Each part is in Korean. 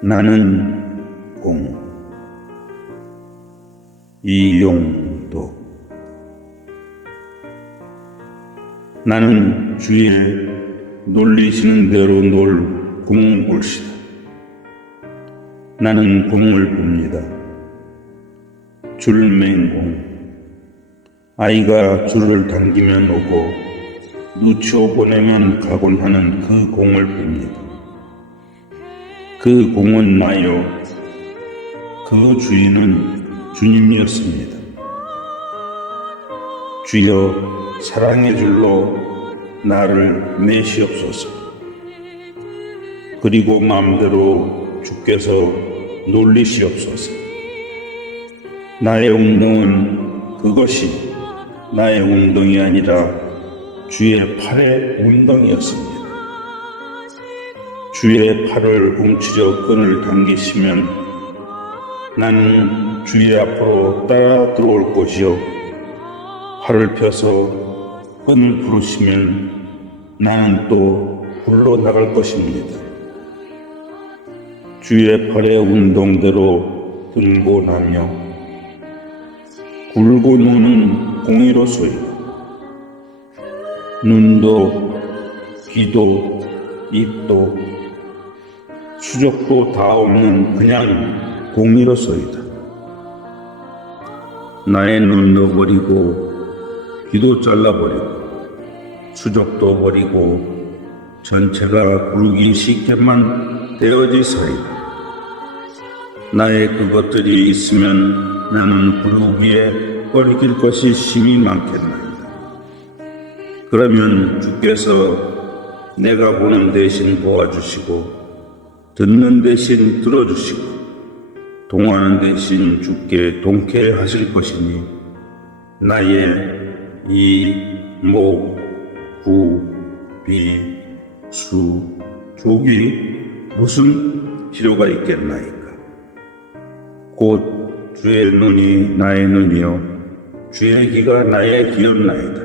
나는 공 이용도 나는 주의 놀리시는 대로 놀 공물시다. 나는 공을 봅니다. 줄맹공 아이가 줄을 당기면 오고 누추어 보내면 가곤 하는 그 공을 봅니다. 그 공은 나요. 그 주인은 주님이었습니다. 주여 사랑의 줄로 나를 매시옵소서. 그리고 마음대로 주께서 놀리시옵소서. 나의 운동은 그것이 나의 운동이 아니라 주의 팔의 운동이었습니다. 주의 팔을 움츠려 끈을 당기시면 나는 주의 앞으로 따라 들어올 것이요. 팔을 펴서 끈을 부르시면 나는 또 굴러 나갈 것입니다. 주의 팔의 운동대로 들고 나며 굴고 노는 공이로소이다. 눈도 귀도 입도 수족도 다 없는 그냥 공이로소이다. 나의 눈도 버리고 귀도 잘라버리고 수족도 버리고 전체가 굴기 쉽게만 되어지 사이다. 나의 그것들이 있으면 나는 굴기에 버리길 것이 심이 많겠나이다. 그러면 주께서 내가 보는 대신 보아주시고 듣는 대신 들어주시고 동하는 대신 주께 동케 하실 것이니 나의 이, 목, 구, 비, 수, 족이 무슨 필요가 있겠나이까? 곧 주의 눈이 나의 눈이요 주의 귀가 나의 귀였나이다.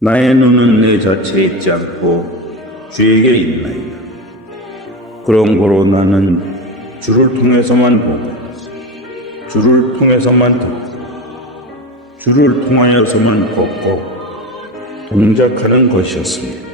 나의 눈은 내 자체에 있지 않고 주에게 있나이다. 그런 거로 나는 주를 통해서만 보고 주를 통해서만 듣고 주를 통하여서만 걷고 동작하는 것이었습니다.